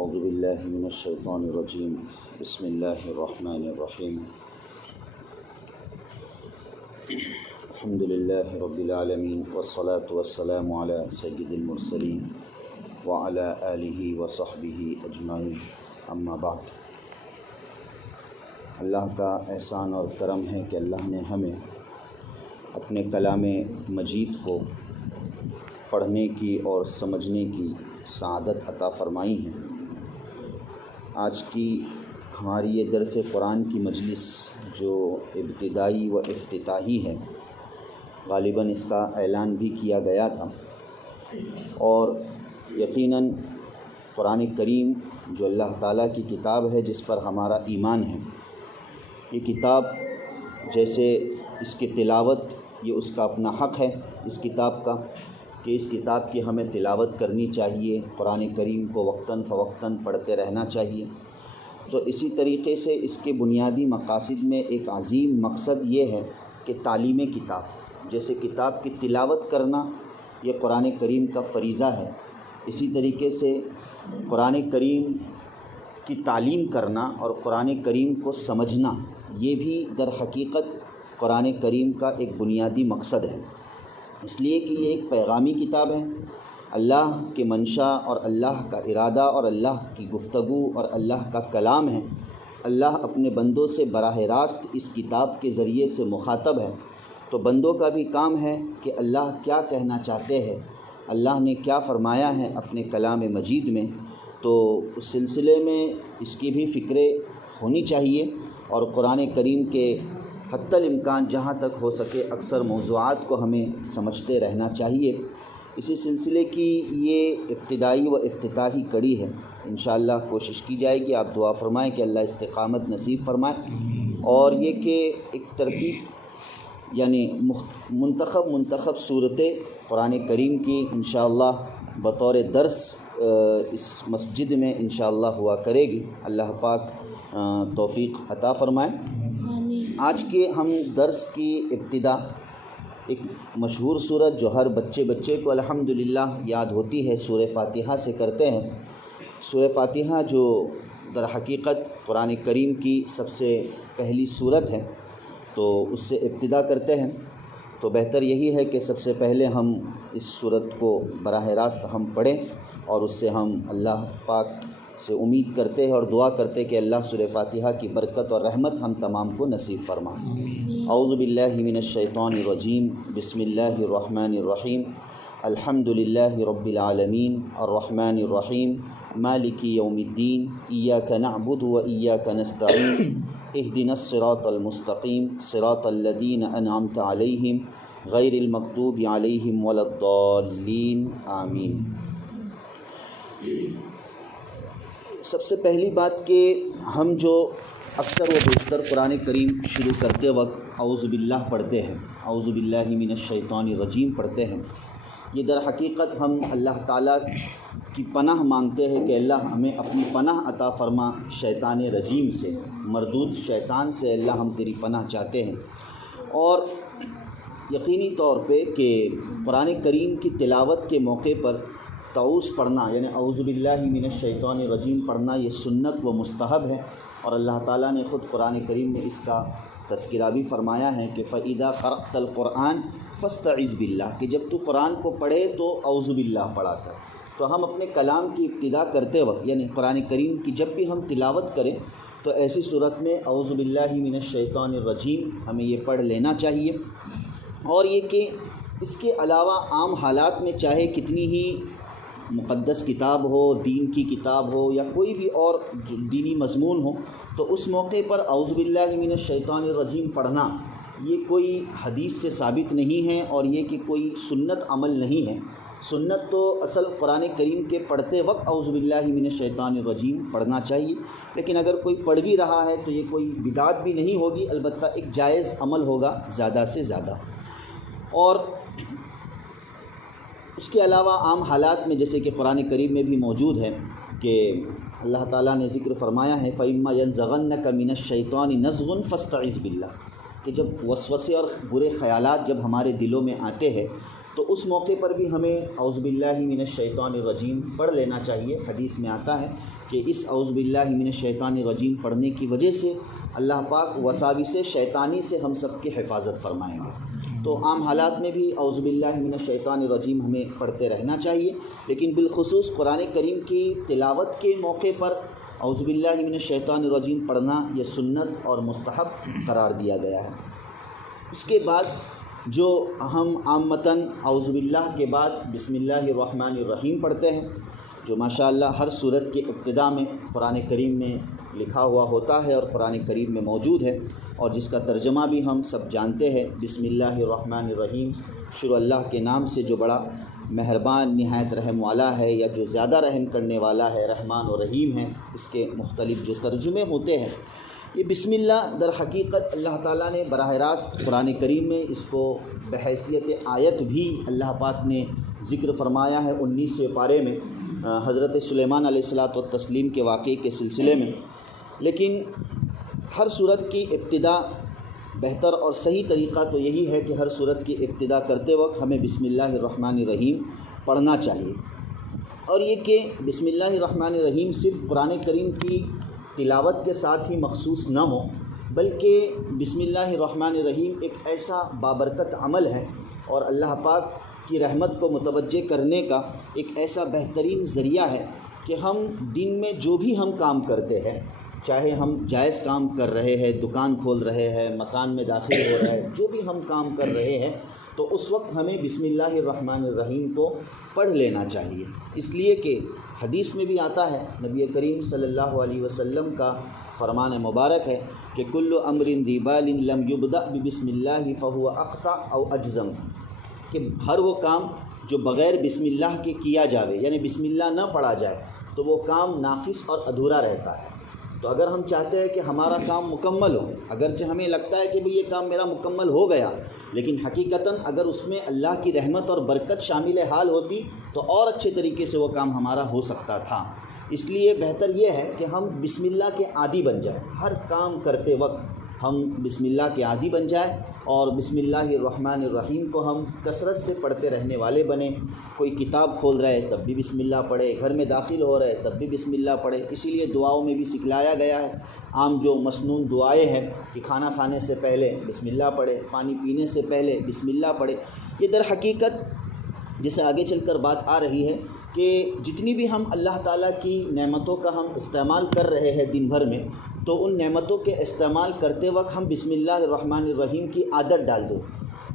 اعوذ باللہ من الشیطان الرجیم بسم اللہ الرحمن الرحیم الحمد للہ رب العالمین والصلاة والسلام علی سید المرسلین وعلی آلہ وصحبہ اجمعین اما بعد۔ اللہ کا احسان اور کرم ہے کہ اللہ نے ہمیں اپنے کلام مجید کو پڑھنے کی اور سمجھنے کی سعادت عطا فرمائی ہے۔ آج کی ہماری یہ درس قرآن کی مجلس جو ابتدائی و افتتاحی ہے، غالباً اس کا اعلان بھی کیا گیا تھا، اور یقیناً قرآن کریم جو اللہ تعالیٰ کی کتاب ہے جس پر ہمارا ایمان ہے، یہ کتاب جیسے اس کی تلاوت یہ اس کا اپنا حق ہے اس کتاب کا، کہ اس کتاب کی ہمیں تلاوت کرنی چاہیے، قرآن کریم کو وقتاً فوقتاً پڑھتے رہنا چاہیے۔ تو اسی طریقے سے اس کے بنیادی مقاصد میں ایک عظیم مقصد یہ ہے کہ تعلیم کتاب، جیسے کتاب کی تلاوت کرنا یہ قرآن کریم کا فریضہ ہے، اسی طریقے سے قرآن کریم کی تعلیم کرنا اور قرآن کریم کو سمجھنا یہ بھی در حقیقت قرآن کریم کا ایک بنیادی مقصد ہے، اس لیے کہ یہ ایک پیغامی کتاب ہے۔ اللہ کے منشا اور اللہ کا ارادہ اور اللہ کی گفتگو اور اللہ کا کلام ہے۔ اللہ اپنے بندوں سے براہ راست اس کتاب کے ذریعے سے مخاطب ہے، تو بندوں کا بھی کام ہے کہ اللہ کیا کہنا چاہتے ہیں، اللہ نے کیا فرمایا ہے اپنے کلام مجید میں، تو اس سلسلے میں اس کی بھی فکریں ہونی چاہیے، اور قرآن کریم کے حتی الامکان جہاں تک ہو سکے اکثر موضوعات کو ہمیں سمجھتے رہنا چاہیے۔ اسی سلسلے کی یہ ابتدائی و افتتاحی کڑی ہے، انشاءاللہ کوشش کی جائے گی، آپ دعا فرمائیں کہ اللہ استقامت نصیب فرمائے، اور یہ کہ ایک ترتیب یعنی منتخب صورتیں قرآن کریم کی انشاءاللہ بطور درس اس مسجد میں انشاءاللہ ہوا کرے گی، اللہ پاک توفیق عطا فرمائے۔ آج کے ہم درس کی ابتدا ایک مشہور سورت جو ہر بچے کو الحمدللہ یاد ہوتی ہے، سورہ فاتحہ سے کرتے ہیں۔ سورہ فاتحہ جو در حقیقت قرآن کریم کی سب سے پہلی سورت ہے، تو اس سے ابتدا کرتے ہیں، تو بہتر یہی ہے کہ سب سے پہلے ہم اس سورت کو براہ راست ہم پڑھیں، اور اس سے ہم اللہ پاک سے امید کرتے ہیں اور دعا کرتے کہ اللہ سورہ فاتحہ کی برکت اور رحمت ہم تمام کو نصیب فرما۔ اعوذ باللہ من الشیطان الرجیم بسم اللہ الرحمن الرحیم الحمد للہ رب العالمین الرحمن الرحیم مالک یوم الدین ایاک نعبد و ایاک نستعین اہدنا الصراط المستقیم صراط الذین انعمت علیہم غیر المغضوب علیہم ولا الضالین آمین۔ سب سے پہلی بات کہ ہم جو اکثر و بیشتر قرآن کریم شروع کرتے وقت اعوذ باللہ پڑھتے ہیں، اعوذ باللہ من الشیطان الرجیم پڑھتے ہیں، یہ در حقیقت ہم اللہ تعالیٰ کی پناہ مانگتے ہیں کہ اللہ ہمیں اپنی پناہ عطا فرما شیطان رجیم سے، مردود شیطان سے اللہ ہم تیری پناہ چاہتے ہیں۔ اور یقینی طور پہ کہ قرآن کریم کی تلاوت کے موقع پر تعوذ پڑھنا یعنی اعوذ باللہ من الشیطان الرجیم پڑھنا یہ سنت و مستحب ہے، اور اللہ تعالیٰ نے خود قرآن کریم میں اس کا تذکرہ بھی فرمایا ہے کہ فَإِذَا قَرَأْتَ الْقُرْآنَ فَاسْتَعِذْ بِاللَّهِ، کہ جب تو قرآن کو پڑھے تو اعوذ باللہ پڑھا کر۔ تو ہم اپنے کلام کی ابتدا کرتے وقت یعنی قرآن کریم کی جب بھی ہم تلاوت کریں تو ایسی صورت میں اعوذ باللہ من الشیطان الرجیم ہمیں یہ پڑھ لینا چاہیے۔ اور یہ کہ اس کے علاوہ عام حالات میں چاہے کتنی ہی مقدس کتاب ہو، دین کی کتاب ہو، یا کوئی بھی اور دینی مضمون ہو، تو اس موقع پر اعوذ باللہ من الشیطان الرجیم پڑھنا یہ کوئی حدیث سے ثابت نہیں ہے، اور یہ کہ کوئی سنت عمل نہیں ہے۔ سنت تو اصل قرآن کریم کے پڑھتے وقت اعوذ باللہ من الشیطان الرجیم پڑھنا چاہیے، لیکن اگر کوئی پڑھ بھی رہا ہے تو یہ کوئی بدعت بھی نہیں ہوگی، البتہ ایک جائز عمل ہوگا زیادہ سے زیادہ۔ اور اس کے علاوہ عام حالات میں جیسے کہ قرآن کریم میں بھی موجود ہے کہ اللہ تعالیٰ نے ذکر فرمایا ہے فَإِمَّا يَنزَغَنَّكَ مِنَ الشَّيْطَانِ نَزْغٌ فَاسْتَعِذْ بِاللَّهِ، کہ جب وسوسے اور برے خیالات جب ہمارے دلوں میں آتے ہیں تو اس موقع پر بھی ہمیں اعوذ باللہ من الشیطان الرجیم پڑھ لینا چاہیے۔ حدیث میں آتا ہے کہ اس اعوذ باللہ من الشیطان الرجیم پڑھنے کی وجہ سے اللہ پاک وساوس شیطانی سے ہم سب کی حفاظت فرمائیں گے۔ تو عام حالات میں بھی اعوذ باللہ من الشیطان الرجیم ہمیں پڑھتے رہنا چاہیے، لیکن بالخصوص قرآن کریم کی تلاوت کے موقع پر اعوذ باللہ من الشیطان الرجیم پڑھنا یہ سنت اور مستحب قرار دیا گیا ہے۔ اس کے بعد جو ہم عامتاً اعوذ باللہ کے بعد بسم اللہ الرحمن الرحیم پڑھتے ہیں، جو ماشاءاللہ ہر سورت کے ابتدا میں قرآن کریم میں لکھا ہوا ہوتا ہے اور قرآن کریم میں موجود ہے، اور جس کا ترجمہ بھی ہم سب جانتے ہیں، بسم اللہ الرحمن الرحیم، شروع اللہ کے نام سے جو بڑا مہربان نہایت رحم والا ہے، یا جو زیادہ رحم کرنے والا ہے، رحمان و رحیم ہے۔ اس کے مختلف جو ترجمے ہوتے ہیں، یہ بسم اللہ در حقیقت اللہ تعالیٰ نے براہ راست قرآن کریم میں اس کو بحیثیت آیت بھی اللہ پاک نے ذکر فرمایا ہے 19ویں پارے میں حضرت سلیمان علیہ الصلاۃ والتسلیم کے واقعے کے سلسلے میں۔ لیکن ہر صورت کی ابتدا بہتر اور صحیح طریقہ تو یہی ہے کہ ہر صورت کی ابتدا کرتے وقت ہمیں بسم اللہ الرحمن الرحیم پڑھنا چاہیے، اور یہ کہ بسم اللہ الرحمن الرحیم صرف قرآن کریم کی تلاوت کے ساتھ ہی مخصوص نہ ہو، بلکہ بسم اللہ الرحمن الرحیم ایک ایسا بابرکت عمل ہے اور اللہ پاک کی رحمت کو متوجہ کرنے کا ایک ایسا بہترین ذریعہ ہے کہ ہم دن میں جو بھی ہم کام کرتے ہیں، چاہے ہم جائز کام کر رہے ہیں، دکان کھول رہے ہیں، مکان میں داخل ہو رہے ہیں، جو بھی ہم کام کر رہے ہیں، تو اس وقت ہمیں بسم اللہ الرحمن الرحیم کو پڑھ لینا چاہیے، اس لیے کہ حدیث میں بھی آتا ہے، نبی کریم صلی اللہ علیہ وسلم کا فرمان مبارک ہے کہ کل امر ذی بال لم یبدأ بسم اللہ فہو اقطع او اجزم، کہ ہر وہ کام جو بغیر بسم اللہ کے کیا جاوے، یعنی بسم اللہ نہ پڑھا جائے، تو وہ کام ناقص اور ادھورا رہتا ہے۔ تو اگر ہم چاہتے ہیں کہ ہمارا کام مکمل ہو، اگرچہ ہمیں لگتا ہے کہ یہ کام میرا مکمل ہو گیا، لیکن حقیقتاً اگر اس میں اللہ کی رحمت اور برکت شامل حال ہوتی تو اور اچھے طریقے سے وہ کام ہمارا ہو سکتا تھا۔ اس لیے بہتر یہ ہے کہ ہم بسم اللہ کے عادی بن جائیں، ہر کام کرتے وقت ہم بسم اللہ کے عادی بن جائیں، اور بسم اللہ الرحمن الرحیم کو ہم کثرت سے پڑھتے رہنے والے بنیں۔ کوئی کتاب کھول رہے تب بھی بسم اللہ پڑھے، گھر میں داخل ہو رہے تب بھی بسم اللہ پڑھے۔ اسی لیے دعاؤں میں بھی سکھلایا گیا ہے، عام جو مسنون دعائیں ہیں کہ کھانا کھانے سے پہلے بسم اللہ پڑھے، پانی پینے سے پہلے بسم اللہ پڑھے۔ یہ در حقیقت جسے آگے چل کر بات آ رہی ہے کہ جتنی بھی ہم اللہ تعالیٰ کی نعمتوں کا ہم استعمال کر رہے ہیں دن بھر میں، تو ان نعمتوں کے استعمال کرتے وقت ہم بسم اللہ الرحمن الرحیم کی عادت ڈال دیں۔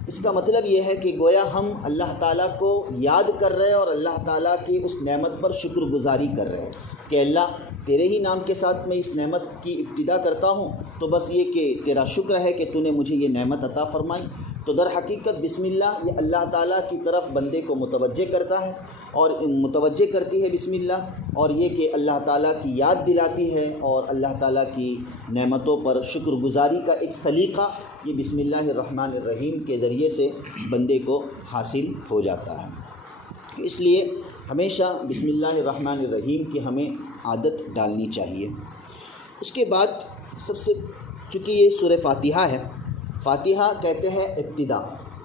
اس کا مطلب یہ ہے کہ گویا ہم اللہ تعالیٰ کو یاد کر رہے ہیں اور اللہ تعالیٰ کی اس نعمت پر شکر گزاری کر رہے ہیں کہ اللہ تیرے ہی نام کے ساتھ میں اس نعمت کی ابتدا کرتا ہوں، تو بس یہ کہ تیرا شکر ہے کہ تو نے مجھے یہ نعمت عطا فرمائی۔ تو در حقیقت بسم اللہ یہ اللہ تعالیٰ کی طرف بندے کو متوجہ کرتا ہے، اور متوجہ کرتی ہے بسم اللہ، اور یہ کہ اللہ تعالیٰ کی یاد دلاتی ہے، اور اللہ تعالیٰ کی نعمتوں پر شکر گزاری کا ایک سلیقہ یہ بسم اللہ الرحمن الرحیم کے ذریعے سے بندے کو حاصل ہو جاتا ہے۔ اس لیے ہمیشہ بسم اللہ الرحمن الرحیم کی ہمیں عادت ڈالنی چاہیے۔ اس کے بعد سب سے، چونکہ یہ سورہ فاتحہ ہے، فاتحہ کہتے ہیں ابتدا،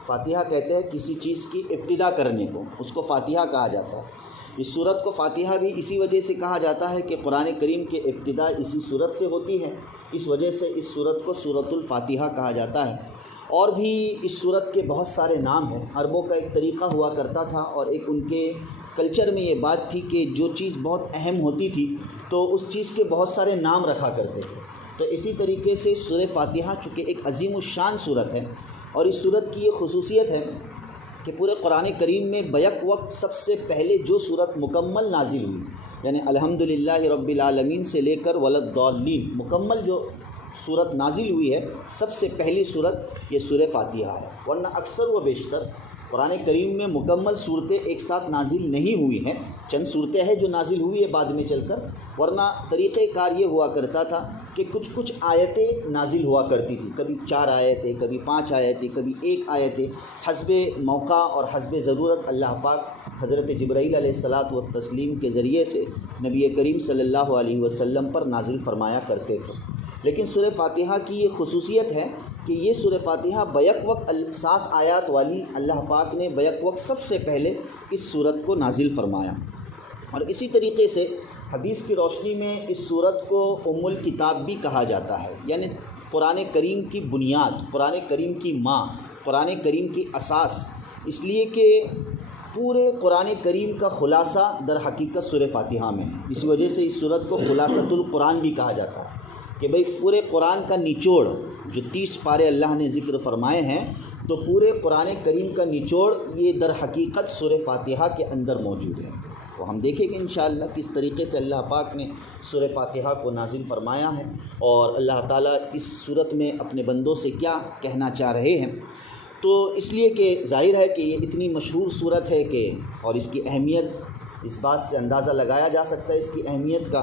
فاتحہ کہتے ہیں کسی چیز کی ابتدا کرنے کو، اس کو فاتحہ کہا جاتا ہے۔ اس صورت کو فاتحہ بھی اسی وجہ سے کہا جاتا ہے کہ قرآن کریم کے ابتدا اسی صورت سے ہوتی ہے، اس وجہ سے اس صورت کو سورۃ الفاتحہ کہا جاتا ہے۔ اور بھی اس صورت کے بہت سارے نام ہیں۔ عربوں کا ایک طریقہ ہوا کرتا تھا، اور ایک ان کے کلچر میں یہ بات تھی کہ جو چیز بہت اہم ہوتی تھی تو اس چیز کے بہت سارے نام رکھا کرتے تھے۔ تو اسی طریقے سے سورہ فاتحہ چونکہ ایک عظیم الشان صورت ہے، اور اس صورت کی یہ خصوصیت ہے کہ پورے قرآن کریم میں بیک وقت سب سے پہلے جو صورت مکمل نازل ہوئی، یعنی الحمدللہ رب العالمین سے لے کر وللضالین مکمل جو صورت نازل ہوئی ہے، سب سے پہلی صورت یہ سورہ فاتحہ ہے۔ ورنہ اکثر و بیشتر قرآن کریم میں مکمل صورتیں ایک ساتھ نازل نہیں ہوئی ہیں، چند صورتیں ہیں جو نازل ہوئی ہے بعد میں چل کر، ورنہ طریقہ کار یہ ہوا کرتا تھا کہ کچھ آیتیں نازل ہوا کرتی تھی، کبھی 4 آیتیں، کبھی 5 آیتیں، کبھی 1 آیتیں، حسب موقع اور حسب ضرورت اللہ پاک حضرت جبرائیل علیہ الصلاۃ والتسلیم کے ذریعے سے نبی کریم صلی اللہ علیہ وسلم پر نازل فرمایا کرتے تھے۔ لیکن سورہ فاتحہ کی یہ خصوصیت ہے کہ یہ سورہ فاتحہ بیک وقت 7 آیات والی اللہ پاک نے بیک وقت سب سے پہلے اس صورت کو نازل فرمایا، اور اسی طریقے سے حدیث کی روشنی میں اس صورت کو ام الکتاب بھی کہا جاتا ہے، یعنی قرآن کریم کی بنیاد، قرآن کریم کی ماں، قرآن کریم کی اساس، اس لیے کہ پورے قرآن کریم کا خلاصہ در حقیقت سورہ فاتحہ میں ہے۔ اسی وجہ سے اس صورت کو خلاصۃ القرآن بھی کہا جاتا ہے کہ بھئی پورے قرآن کا نچوڑ، جو 30 پارے اللہ نے ذکر فرمائے ہیں، تو پورے قرآن کریم کا نچوڑ یہ در حقیقت سورہ فاتحہ کے اندر موجود ہے۔ تو ہم دیکھیں گے انشاءاللہ کس طریقے سے اللہ پاک نے سورہ فاتحہ کو نازل فرمایا ہے، اور اللہ تعالیٰ اس صورت میں اپنے بندوں سے کیا کہنا چاہ رہے ہیں۔ تو اس لیے کہ ظاہر ہے کہ یہ اتنی مشہور صورت ہے کہ، اور اس کی اہمیت اس بات سے اندازہ لگایا جا سکتا ہے اس کی اہمیت کا،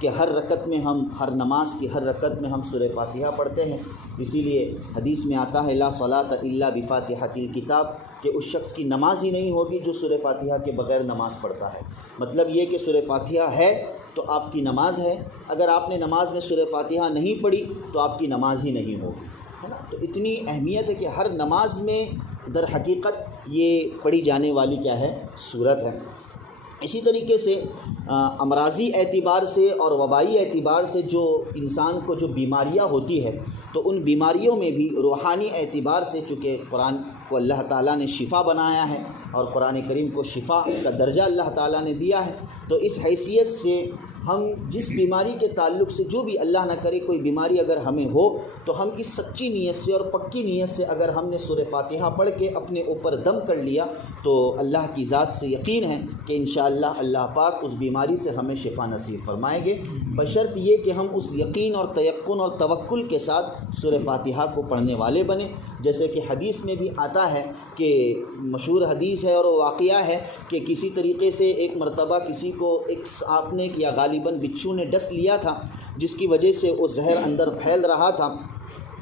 کہ ہر رکعت میں ہر نماز کی ہر رکعت میں ہم سورہ فاتحہ پڑھتے ہیں۔ اسی لیے حدیث میں آتا ہے لا صلاۃ الا بفاتحۃ الکتاب، کہ اس شخص کی نماز ہی نہیں ہوگی جو سورہ فاتحہ کے بغیر نماز پڑھتا ہے۔ مطلب یہ کہ سورہ فاتحہ ہے تو آپ کی نماز ہے، اگر آپ نے نماز میں سورہ فاتحہ نہیں پڑھی تو آپ کی نماز ہی نہیں ہوگی، ہے نا۔ تو اتنی اہمیت ہے کہ ہر نماز میں در حقیقت یہ پڑھی جانے والی کیا ہے، صورت ہے۔ اسی طریقے سے امراضی اعتبار سے اور وبائی اعتبار سے جو انسان کو جو بیماریاں ہوتی ہے، تو ان بیماریوں میں بھی روحانی اعتبار سے، چونکہ قرآن کو اللہ تعالیٰ نے شفا بنایا ہے اور قرآن کریم کو شفا کا درجہ اللہ تعالیٰ نے دیا ہے، تو اس حیثیت سے ہم جس بیماری کے تعلق سے، جو بھی اللہ نہ کرے کوئی بیماری اگر ہمیں ہو، تو ہم اس سچی نیت سے اور پکی نیت سے اگر ہم نے سورہ فاتحہ پڑھ کے اپنے اوپر دم کر لیا، تو اللہ کی ذات سے یقین ہے کہ انشاءاللہ اللہ پاک اس بیماری سے ہمیں شفا نصیب فرمائیں گے، بشرط یہ کہ ہم اس یقین اور تیقن اور توکل کے ساتھ سورہ فاتحہ کو پڑھنے والے بنیں۔ جیسے کہ حدیث میں بھی آتا ہے کہ مشہور حدیث ہے اور واقعہ ہے کہ کسی طریقے سے ایک مرتبہ کسی کو ایک سانپ نے یا غالباً بچھو نے ڈس لیا تھا، جس کی وجہ سے وہ زہر اندر پھیل رہا تھا۔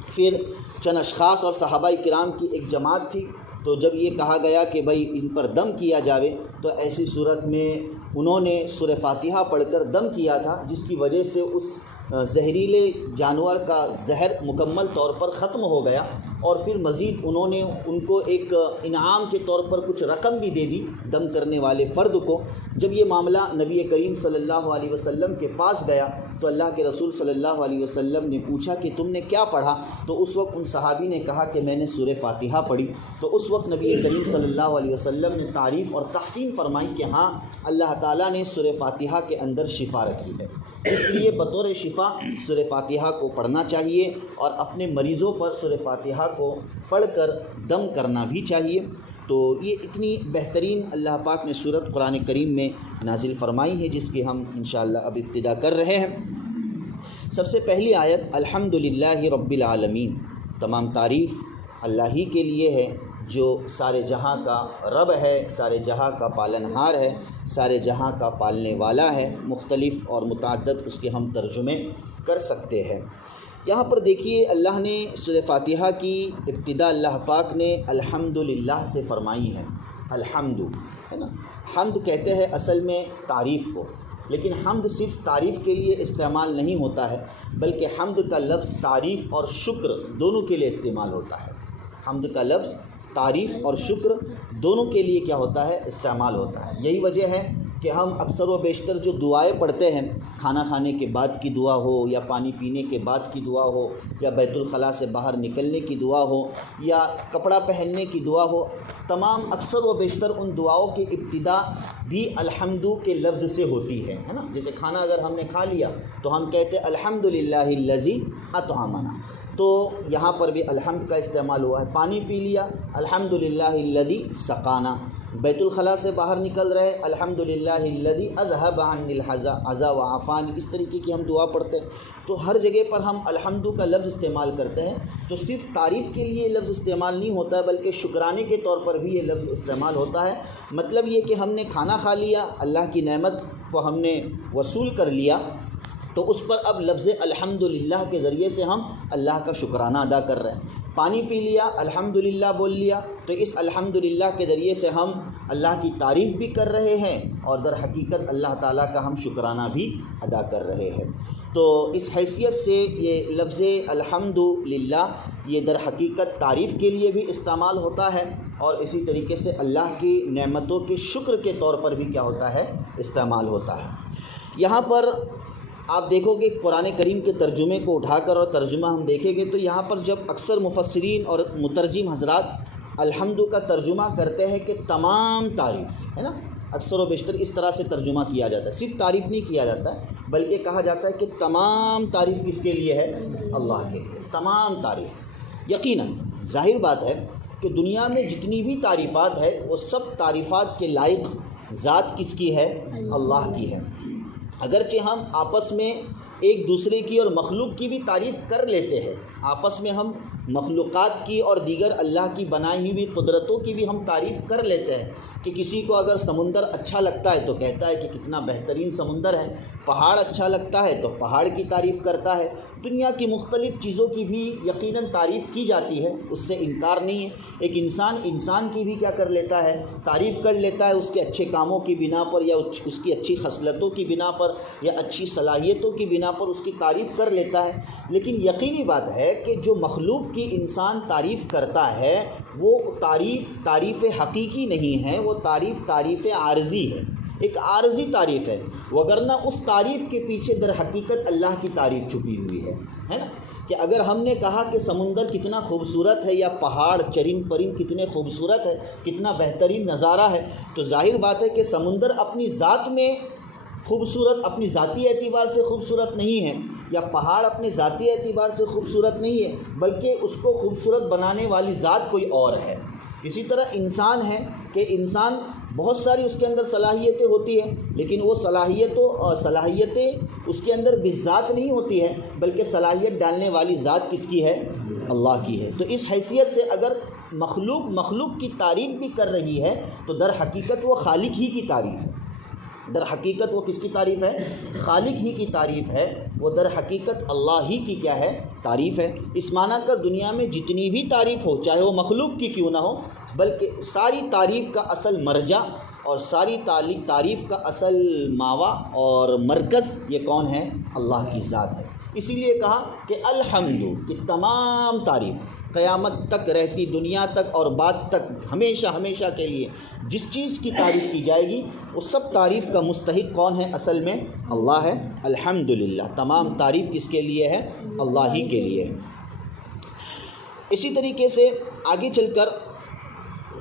پھر چند اشخاص اور صحابہ کرام کی ایک جماعت تھی، تو جب یہ کہا گیا کہ بھائی ان پر دم کیا جاوے، تو ایسی صورت میں انہوں نے سورہ فاتحہ پڑھ کر دم کیا تھا، جس کی وجہ سے اس زہریلے جانور کا زہر مکمل طور پر ختم ہو گیا، اور پھر مزید انہوں نے ان کو ایک انعام کے طور پر کچھ رقم بھی دے دی دم کرنے والے فرد کو۔ جب یہ معاملہ نبی کریم صلی اللہ علیہ وسلم کے پاس گیا تو اللہ کے رسول صلی اللہ علیہ وسلم نے پوچھا کہ تم نے کیا پڑھا؟ تو اس وقت ان صحابی نے کہا کہ میں نے سورہ فاتحہ پڑھی۔ تو اس وقت نبی کریم صلی اللہ علیہ وسلم نے تعریف اور تحسین فرمائی کہ ہاں، اللہ تعالیٰ نے سورہ فاتحہ کے اندر شفا رکھی ہے، اس لیے بطور شفا سورہ فاتحہ کو پڑھنا چاہیے، اور اپنے مریضوں پر سورہ فاتحہ کو پڑھ کر دم کرنا بھی چاہیے۔ تو یہ اتنی بہترین اللہ پاک نے سورت قرآن کریم میں نازل فرمائی ہے، جس کی ہم انشاءاللہ اب ابتدا کر رہے ہیں۔ سب سے پہلی آیت الحمدللہ رب العالمین، تمام تعریف اللہ ہی کے لیے ہے جو سارے جہاں کا رب ہے، سارے جہاں کا پالنہار ہے، سارے جہاں کا پالنے والا ہے۔ مختلف اور متعدد اس کے ہم ترجمے کر سکتے ہیں۔ یہاں پر دیکھیے اللہ نے سورہ فاتحہ کی ابتدا اللہ پاک نے الحمدللہ سے فرمائی ہے۔ الحمد ہے نا، حمد کہتے ہیں اصل میں تعریف کو، لیکن حمد صرف تعریف کے لیے استعمال نہیں ہوتا ہے، بلکہ حمد کا لفظ تعریف اور شکر دونوں کے لیے استعمال ہوتا ہے۔ حمد کا لفظ تعریف اور شکر دونوں کے لیے کیا ہوتا ہے، استعمال ہوتا ہے۔ یہی وجہ ہے کہ ہم اکثر و بیشتر جو دعائیں پڑھتے ہیں، کھانا کھانے کے بعد کی دعا ہو، یا پانی پینے کے بعد کی دعا ہو، یا بیت الخلاء سے باہر نکلنے کی دعا ہو، یا کپڑا پہننے کی دعا ہو، تمام اکثر و بیشتر ان دعاؤں کی ابتدا بھی الحمد کے لفظ سے ہوتی ہے نا۔ جیسے کھانا اگر ہم نے کھا لیا تو ہم کہتے ہیں الحمدللہ الذی اطعمنا، تو یہاں پر بھی الحمد کا استعمال ہوا ہے۔ پانی پی لیا الحمدللہ الذی سقانا، بیت الخلاء سے باہر نکل رہے الحمدللہ الذی اذهب عنی الحزن وعافانی، اس طریقے کی ہم دعا پڑھتے ہیں۔ تو ہر جگہ پر ہم الحمد کا لفظ استعمال کرتے ہیں، تو صرف تعریف کے لیے لفظ استعمال نہیں ہوتا ہے، بلکہ شکرانے کے طور پر بھی یہ لفظ استعمال ہوتا ہے۔ مطلب یہ کہ ہم نے کھانا کھا لیا، اللہ کی نعمت کو ہم نے وصول کر لیا، تو اس پر اب لفظ الحمدللہ کے ذریعے سے ہم اللہ کا شکرانہ ادا کر رہے ہیں۔ پانی پی لیا الحمدللہ بول لیا، تو اس الحمدللہ کے ذریعے سے ہم اللہ کی تعریف بھی کر رہے ہیں، اور در حقیقت اللہ تعالیٰ کا ہم شکرانہ بھی ادا کر رہے ہیں۔ تو اس حیثیت سے یہ لفظ الحمدللہ یہ در حقیقت تعریف کے لیے بھی استعمال ہوتا ہے، اور اسی طریقے سے اللہ کی نعمتوں کے شکر کے طور پر بھی کیا ہوتا ہے، استعمال ہوتا ہے۔ یہاں پر آپ دیکھو گے قرآن کریم کے ترجمے کو اٹھا کر اور ترجمہ ہم دیکھیں گے تو یہاں پر جب اکثر مفسرین اور مترجم حضرات الحمد کا ترجمہ کرتے ہیں کہ تمام تعریف ہے نا، اکثر و بیشتر اس طرح سے ترجمہ کیا جاتا ہے، صرف تعریف نہیں کیا جاتا ہے بلکہ کہا جاتا ہے کہ تمام تعریف کس کے لیے ہے، اللہ کے لیے، تمام تعریف۔ یقیناً ظاہر بات ہے کہ دنیا میں جتنی بھی تعریفات ہے وہ سب تعریفات کے لائق ذات کس کی ہے، اللہ کی ہے۔ اگرچہ ہم آپس میں ایک دوسرے کی اور مخلوق کی بھی تعریف کر لیتے ہیں، آپس میں ہم مخلوقات کی اور دیگر اللہ کی بنائی ہوئی قدرتوں کی بھی ہم تعریف کر لیتے ہیں کہ کسی کو اگر سمندر اچھا لگتا ہے تو کہتا ہے کہ کتنا بہترین سمندر ہے، پہاڑ اچھا لگتا ہے تو پہاڑ کی تعریف کرتا ہے۔ دنیا کی مختلف چیزوں کی بھی یقیناً تعریف کی جاتی ہے، اس سے انکار نہیں ہے۔ ایک انسان کی بھی کیا کر لیتا ہے، تعریف کر لیتا ہے اس کے اچھے کاموں کی بنا پر، یا اس کی اچھی خصلتوں کی بنا پر، یا اچھی صلاحیتوں کی بنا پر اس کی تعریف کر لیتا ہے۔ لیکن یقینی بات ہے کہ جو مخلوق کی انسان تعریف کرتا ہے وہ تعریف حقیقی نہیں ہے، وہ تعریف عارضی ہے، ایک عارضی تعریف ہے، وگرنہ اس تعریف کے پیچھے در حقیقت اللہ کی تعریف چھپی ہوئی ہے نا۔ کہ اگر ہم نے کہا کہ سمندر کتنا خوبصورت ہے، یا پہاڑ چرند پرند کتنے خوبصورت ہے، کتنا بہترین نظارہ ہے، تو ظاہر بات ہے کہ سمندر اپنی ذات میں خوبصورت، اپنی ذاتی اعتبار سے خوبصورت نہیں ہے، یا پہاڑ اپنے ذاتی اعتبار سے خوبصورت نہیں ہے، بلکہ اس کو خوبصورت بنانے والی ذات کوئی اور ہے۔ اسی طرح انسان ہے کہ انسان بہت ساری اس کے اندر صلاحیتیں ہوتی ہیں، لیکن وہ صلاحیتیں اس کے اندر بذات نہیں ہوتی ہے، بلکہ صلاحیت ڈالنے والی ذات کس کی ہے، اللہ کی ہے۔ تو اس حیثیت سے اگر مخلوق کی تعریف بھی کر رہی ہے تو در حقیقت وہ خالق ہی کی تعریف ہے، در حقیقت وہ کس کی تعریف ہے، خالق ہی کی تعریف ہے، وہ در حقیقت اللہ ہی کی کیا ہے، تعریف ہے۔ اس معنی کر دنیا میں جتنی بھی تعریف ہو، چاہے وہ مخلوق کی کیوں نہ ہو، بلکہ ساری تعریف کا اصل مرجع اور ساری تعریف کا اصل ماوا اور مرکز یہ کون ہے، اللہ کی ذات ہے۔ اسی لیے کہا کہ الحمد، کہ تمام تعریف قیامت تک رہتی دنیا تک اور بعد تک ہمیشہ کے لیے جس چیز کی تعریف کی جائے گی وہ سب تعریف کا مستحق کون ہے، اصل میں اللہ ہے۔ الحمدللہ، تمام تعریف کس کے لیے ہے، اللہ ہی کے لیے ہے۔ اسی طریقے سے آگے چل کر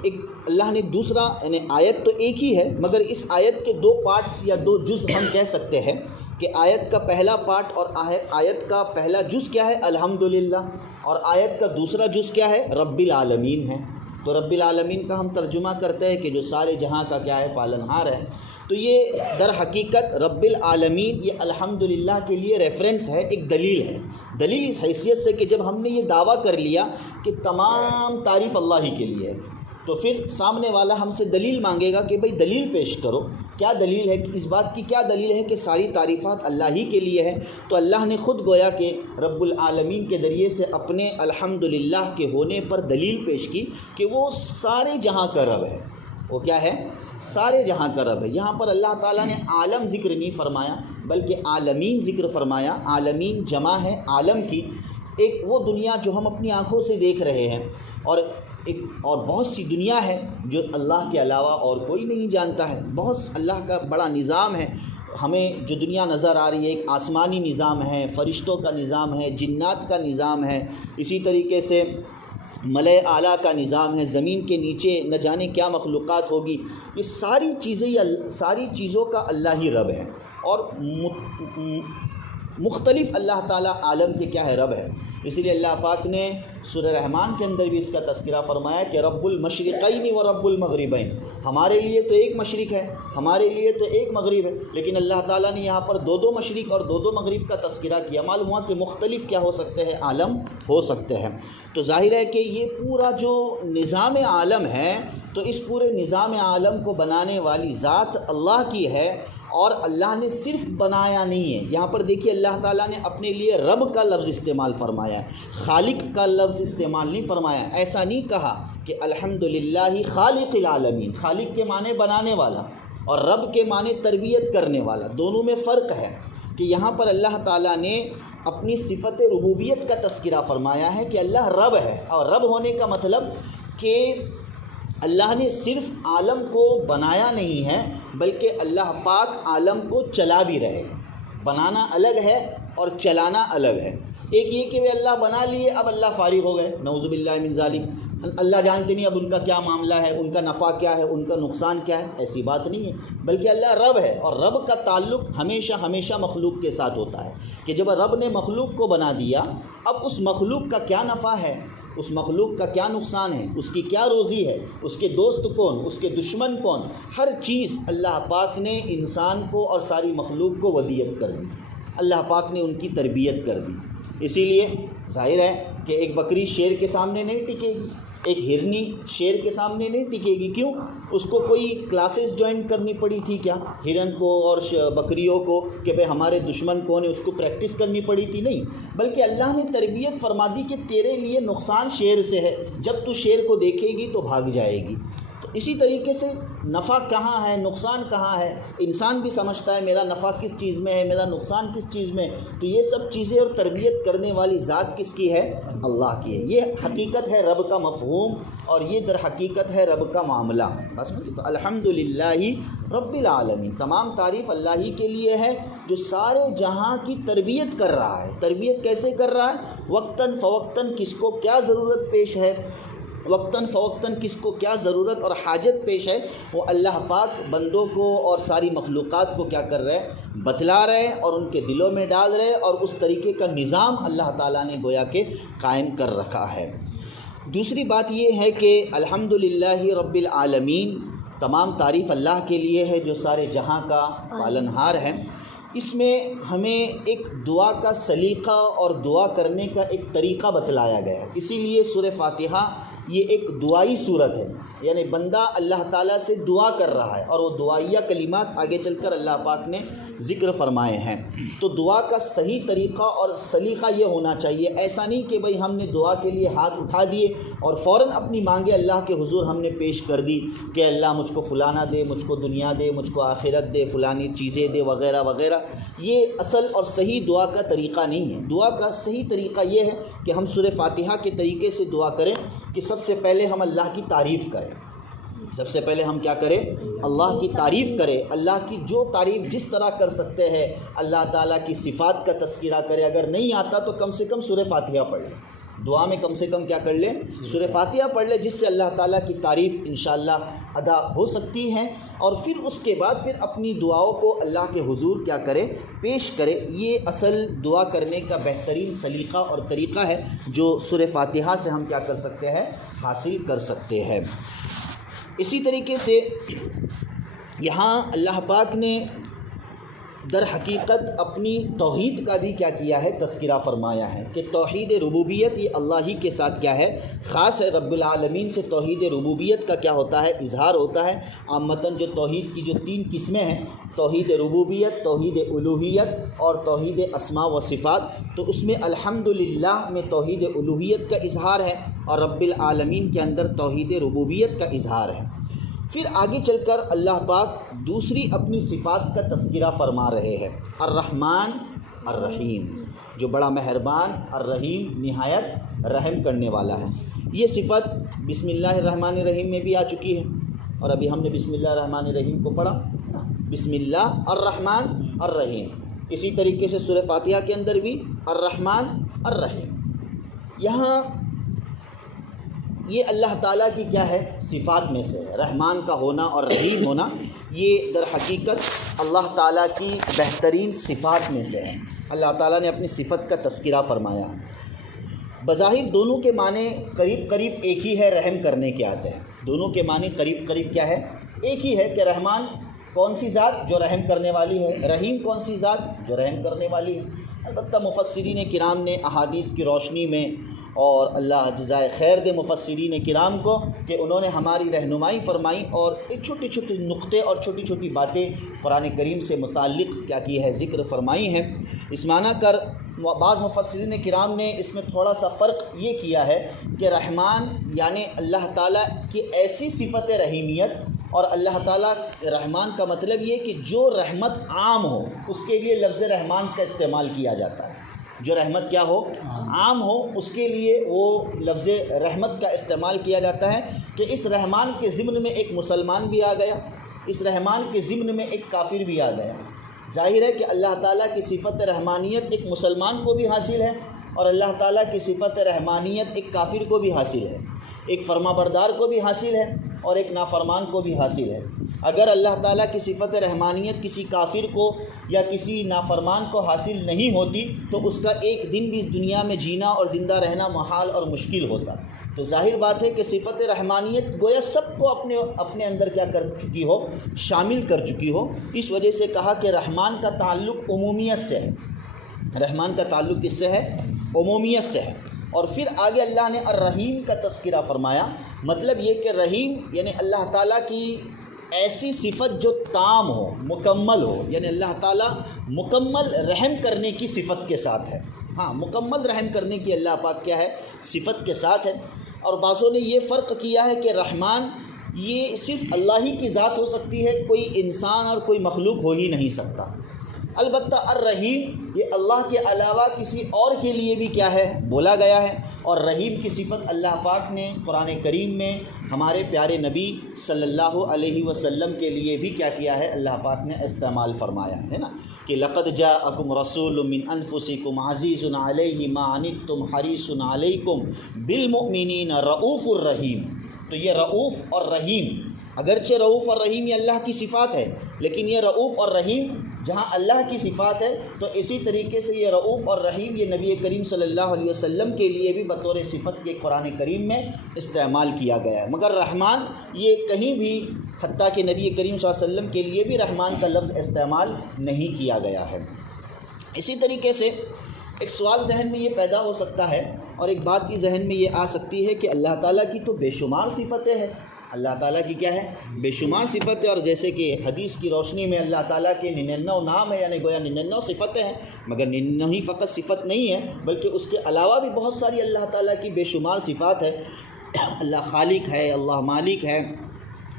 ایک اللہ نے دوسرا، یعنی آیت تو ایک ہی ہے مگر اس آیت کے دو پارٹس یا دو جز ہم کہہ سکتے ہیں کہ آیت کا پہلا پارٹ اور آیت کا پہلا جز کیا ہے، الحمدللہ، اور آیت کا دوسرا جز کیا ہے، رب العالمین ہے۔ تو رب العالمین کا ہم ترجمہ کرتے ہیں کہ جو سارے جہاں کا کیا ہے، پالنہار ہے۔ تو یہ در حقیقت رب العالمین یہ الحمدللہ کے لیے ریفرنس ہے، ایک دلیل ہے۔ دلیل اس حیثیت سے کہ جب ہم نے یہ دعویٰ کر لیا کہ تمام تعریف اللہ ہی کے لیے ہے، تو پھر سامنے والا ہم سے دلیل مانگے گا کہ بھئی دلیل پیش کرو، کیا دلیل ہے، کہ اس بات کی کیا دلیل ہے کہ ساری تعریفات اللہ ہی کے لیے ہے۔ تو اللہ نے خود گویا کہ رب العالمین کے ذریعے سے اپنے الحمدللہ کے ہونے پر دلیل پیش کی کہ وہ سارے جہاں کا رب ہے۔ وہ کیا ہے، سارے جہاں کا رب ہے۔ یہاں پر اللہ تعالیٰ نے عالم ذکر نہیں فرمایا بلکہ عالمین ذکر فرمایا۔ عالمین جمع ہے عالم کی، ایک وہ دنیا جو ہم اپنی آنکھوں سے دیکھ رہے ہیں، اور بہت سی دنیا ہے جو اللہ کے علاوہ اور کوئی نہیں جانتا ہے۔ بہت اللہ کا بڑا نظام ہے، ہمیں جو دنیا نظر آ رہی ہے ایک آسمانی نظام ہے، فرشتوں کا نظام ہے، جنات کا نظام ہے، اسی طریقے سے ملائے اعلیٰ کا نظام ہے، زمین کے نیچے نہ جانے کیا مخلوقات ہوگی۔ یہ ساری چیزوں کا اللہ ہی رب ہے، اور مختلف اللہ تعالیٰ عالم کے کیا ہے، رب ہے۔ اسی لیے اللہ پاک نے سورہ رحمان کے اندر بھی اس کا تذکرہ فرمایا کہ رب المشرقین و رب المغربین، ہمارے لیے تو ایک مشرق ہے، ہمارے لیے تو ایک مغرب ہے، لیکن اللہ تعالیٰ نے یہاں پر دو مشرق اور دو مغرب کا تذکرہ کیا۔ معلوم ہوا کہ مختلف کیا ہو سکتے ہیں، عالم ہو سکتے ہیں۔ تو ظاہر ہے کہ یہ پورا جو نظام عالم ہے، تو اس پورے نظام عالم کو بنانے والی ذات اللہ کی ہے، اور اللہ نے صرف بنایا نہیں ہے، یہاں پر دیکھیے اللہ تعالیٰ نے اپنے لیے رب کا لفظ استعمال فرمایا ہے، خالق کا لفظ استعمال نہیں فرمایا۔ ایسا نہیں کہا کہ الحمدللہ خالق العالمین، خالق کے معنی بنانے والا اور رب کے معنی تربیت کرنے والا، دونوں میں فرق ہے۔ کہ یہاں پر اللہ تعالیٰ نے اپنی صفت ربوبیت کا تذکرہ فرمایا ہے کہ اللہ رب ہے، اور رب ہونے کا مطلب کہ اللہ نے صرف عالم کو بنایا نہیں ہے بلکہ اللہ پاک عالم کو چلا بھی رہے۔ بنانا الگ ہے اور چلانا الگ ہے۔ ایک یہ کہ وہ اللہ بنا لیے، اب اللہ فارغ ہو گئے، نعوذ باللہ من ذالک، اللہ جانتے نہیں اب ان کا کیا معاملہ ہے، ان کا نفع کیا ہے، ان کا نقصان کیا ہے، ایسی بات نہیں ہے، بلکہ اللہ رب ہے، اور رب کا تعلق ہمیشہ مخلوق کے ساتھ ہوتا ہے کہ جب رب نے مخلوق کو بنا دیا، اب اس مخلوق کا کیا نفع ہے، اس مخلوق کا کیا نقصان ہے، اس کی کیا روزی ہے، اس کے دوست کون، اس کے دشمن کون، ہر چیز اللہ پاک نے انسان کو اور ساری مخلوق کو ودیت کر دی، اللہ پاک نے ان کی تربیت کر دی۔ اسی لیے ظاہر ہے کہ ایک بکری شیر کے سامنے نہیں ٹکے گی، ایک ہرنی شیر کے سامنے نہیں ٹکے گی، کیوں؟ اس کو کوئی کلاسز جوائن کرنی پڑی تھی کیا ہرن کو اور بکریوں کو کہ بھئی ہمارے دشمن کون ہے، اس کو پریکٹس کرنی پڑی تھی؟ نہیں، بلکہ اللہ نے تربیت فرما دی کہ تیرے لیے نقصان شیر سے ہے، جب تو شیر کو دیکھے گی تو بھاگ جائے گی۔ تو اسی طریقے سے نفع کہاں ہے، نقصان کہاں ہے، انسان بھی سمجھتا ہے میرا نفع کس چیز میں ہے، میرا نقصان کس چیز میں ہے، تو یہ سب چیزیں اور تربیت کرنے والی ذات کس کی ہے؟ اللہ کی ہے۔ یہ حقیقت ہے رب کا مفہوم، اور یہ در حقیقت ہے رب کا معاملہ۔ بس تو الحمدللہ رب العالمین، تمام تعریف اللہ ہی کے لیے ہے جو سارے جہاں کی تربیت کر رہا ہے۔ تربیت کیسے کر رہا ہے؟ وقتاً فوقتاً کس کو کیا ضرورت پیش ہے، وقتاً فوقتاً کس کو کیا ضرورت اور حاجت پیش ہے، وہ اللہ پاک بندوں کو اور ساری مخلوقات کو کیا کر رہے ہیں؟ بتلا رہے اور ان کے دلوں میں ڈال رہے، اور اس طریقے کا نظام اللہ تعالیٰ نے گویا کہ قائم کر رکھا ہے۔ دوسری بات یہ ہے کہ الحمدللہ رب العالمین، تمام تعریف اللہ کے لیے ہے جو سارے جہاں کا پالنہار ہے۔ اس میں ہمیں ایک دعا کا سلیقہ اور دعا کرنے کا ایک طریقہ بتلایا گیا ہے، اسی لیے سورہ فاتحہ یہ ایک دعائی صورت ہے، یعنی بندہ اللہ تعالیٰ سے دعا کر رہا ہے، اور وہ دعائیہ کلمات آگے چل کر اللہ پاک نے ذکر فرمائے ہیں۔ تو دعا کا صحیح طریقہ اور سلیقہ یہ ہونا چاہیے، ایسا نہیں کہ بھئی ہم نے دعا کے لیے ہاتھ اٹھا دیے اور فوراً اپنی مانگیں اللہ کے حضور ہم نے پیش کر دی کہ اللہ مجھ کو فلانا دے، مجھ کو دنیا دے، مجھ کو آخرت دے، فلانی چیزیں دے، وغیرہ وغیرہ۔ یہ اصل اور صحیح دعا کا طریقہ نہیں ہے۔ دعا کا صحیح طریقہ یہ ہے کہ ہم سورہ فاتحہ کے طریقے سے دعا کریں کہ سب سے پہلے ہم اللہ کی تعریف کریں، سب سے پہلے ہم کیا کریں؟ اللہ کی تعریف کریں، اللہ کی جو تعریف جس طرح کر سکتے ہیں اللہ تعالیٰ کی صفات کا تذکرہ کریں، اگر نہیں آتا تو کم سے کم سورہ فاتحہ پڑھ لیں، دعا میں کم سے کم کیا کر لیں؟ سورہ فاتحہ پڑھ لیں، جس سے اللہ تعالیٰ کی تعریف انشاءاللہ ادا ہو سکتی ہے، اور پھر اس کے بعد پھر اپنی دعاؤں کو اللہ کے حضور کیا کرے؟ پیش کرے۔ یہ اصل دعا کرنے کا بہترین سلیقہ اور طریقہ ہے جو سورہ فاتحہ سے ہم کیا کر سکتے ہیں؟ حاصل کر سکتے ہیں۔ اسی طریقے سے یہاں اللہ پاک نے در حقیقت اپنی توحید کا بھی کیا کیا ہے؟ تذکرہ فرمایا ہے کہ توحید ربوبیت یہ اللہ ہی کے ساتھ کیا ہے؟ خاص ہے۔ رب العالمین سے توحید ربوبیت کا کیا ہوتا ہے؟ اظہار ہوتا ہے۔ عامتاً جو توحید کی جو 3 قسمیں ہیں، توحید ربوبیت، توحید الوہیت اور توحید اسماء و صفات، تو اس میں الحمدللہ میں توحید الوہیت کا اظہار ہے، اور رب العالمین کے اندر توحید ربوبیت کا اظہار ہے۔ پھر آگے چل کر اللہ پاک دوسری اپنی صفات کا تذکرہ فرما رہے ہیں، الرحمن الرحیم، جو بڑا مہربان، الرحیم نہایت رحم کرنے والا ہے۔ یہ صفت بسم اللہ الرحمن الرحیم میں بھی آ چکی ہے، اور ابھی ہم نے بسم اللہ الرحمن الرحیم کو پڑھا، بسم اللہ الرحمن الرحیم۔ اسی طریقے سے سورہ فاتحہ کے اندر بھی الرحمن الرحیم۔ یہاں یہ اللہ تعالیٰ کی کیا ہے؟ صفات میں سے ہے۔ رحمان کا ہونا اور رحیم ہونا یہ در حقیقت اللہ تعالیٰ کی بہترین صفات میں سے ہے۔ اللہ تعالیٰ نے اپنی صفت کا تذکرہ فرمایا۔ بظاہر دونوں کے معنی قریب قریب ایک ہی ہے، رحم کرنے کے آتے ہیں، دونوں کے معنی قریب قریب کیا ہے؟ ایک ہی ہے کہ رحمان کون سی ذات؟ جو رحم کرنے والی ہے۔ رحیم کون سی ذات؟ جو رحم کرنے والی ہے۔ البتہ مفسرین کرام نے احادیث کی روشنی میں، اور اللہ جزائے خیر دے مفسرین کرام کو کہ انہوں نے ہماری رہنمائی فرمائی، اور ایک چھوٹی چھوٹی نقطے اور چھوٹی چھوٹی باتیں قرآن کریم سے متعلق کیا کی ہے؟ ذکر فرمائی ہیں۔ اس معنی کر بعض مفسرین کرام نے اس میں تھوڑا سا فرق یہ کیا ہے کہ رحمان یعنی اللہ تعالیٰ کی ایسی صفت رحیمیت اور اللہ تعالیٰ رحمان کا مطلب یہ کہ جو رحمت عام ہو اس کے لیے لفظ رحمان کا استعمال کیا جاتا ہے. جو رحمت کیا ہو؟ عام ہو، اس کے لیے وہ لفظ رحمت کا استعمال کیا جاتا ہے کہ اس رحمان کے ضمن میں ایک مسلمان بھی آ گیا، اس رحمان کے ضمن میں ایک کافر بھی آ گیا. ظاہر ہے کہ اللہ تعالیٰ کی صفت رحمانیت ایک مسلمان کو بھی حاصل ہے اور اللہ تعالیٰ کی صفت رحمانیت ایک کافر کو بھی حاصل ہے، ایک فرما بردار کو بھی حاصل ہے اور ایک نافرمان کو بھی حاصل ہے. اگر اللہ تعالیٰ کی صفت رحمانیت کسی کافر کو یا کسی نافرمان کو حاصل نہیں ہوتی تو اس کا ایک دن بھی دنیا میں جینا اور زندہ رہنا محال اور مشکل ہوتا. تو ظاہر بات ہے کہ صفت رحمانیت گویا سب کو اپنے اندر کیا کر چکی ہو، شامل کر چکی ہو. اس وجہ سے کہا کہ رحمان کا تعلق عمومیت سے ہے. رحمان کا تعلق کس سے ہے؟ عمومیت سے ہے. اور پھر آگے اللہ نے الرحیم کا تذکرہ فرمایا. مطلب یہ کہ رحیم یعنی اللہ تعالیٰ کی ایسی صفت جو تام ہو، مکمل ہو، یعنی اللہ تعالیٰ مکمل رحم کرنے کی صفت کے ساتھ ہے. ہاں، مکمل رحم کرنے کی اللہ پاک کیا ہے؟ صفت کے ساتھ ہے. اور بعضوں نے یہ فرق کیا ہے کہ رحمان یہ صرف اللہ ہی کی ذات ہو سکتی ہے، کوئی انسان اور کوئی مخلوق ہو ہی نہیں سکتا. البتہ الرحیم یہ اللہ کے علاوہ کسی اور کے لیے بھی کیا ہے؟ بولا گیا ہے. اور رحیم کی صفت اللہ پاک نے قرآن کریم میں ہمارے پیارے نبی صلی اللہ علیہ وسلم کے لیے بھی کیا ہے؟ اللہ پاک نے استعمال فرمایا ہے نا کہ لقد جاءکم رسول من انفسکم عزیز علیہ ما عنتم حریص علیکم بالمؤمنین رؤوف الرحیم. تو یہ رؤوف اور رحیم، اگرچہ رؤوف اور رحیم یہ اللہ کی صفات ہے، لیکن یہ رؤوف اور رحیم جہاں اللہ کی صفات ہے تو اسی طریقے سے یہ رؤوف اور رحیم یہ نبی کریم صلی اللہ علیہ وسلم کے لیے بھی بطور صفت کے قرآن کریم میں استعمال کیا گیا ہے. مگر رحمان یہ کہیں بھی حتیٰ کہ نبی کریم صلی اللہ علیہ وسلم کے لیے بھی رحمان کا لفظ استعمال نہیں کیا گیا ہے. اسی طریقے سے ایک سوال ذہن میں یہ پیدا ہو سکتا ہے اور ایک بات کی ذہن میں یہ آ سکتی ہے کہ اللہ تعالیٰ کی تو بے شمار صفتیں ہیں. اللہ تعالیٰ کی کیا ہے؟ بے شمار صفتیں. اور جیسے کہ حدیث کی روشنی میں اللہ تعالیٰ کے 99 نام ہے، یعنی گویا 99 صفتیں ہیں. مگر 99 ہی فقط صفت نہیں ہے بلکہ اس کے علاوہ بھی بہت ساری اللہ تعالیٰ کی بے شمار صفات ہے. اللہ خالق ہے، اللہ مالک ہے،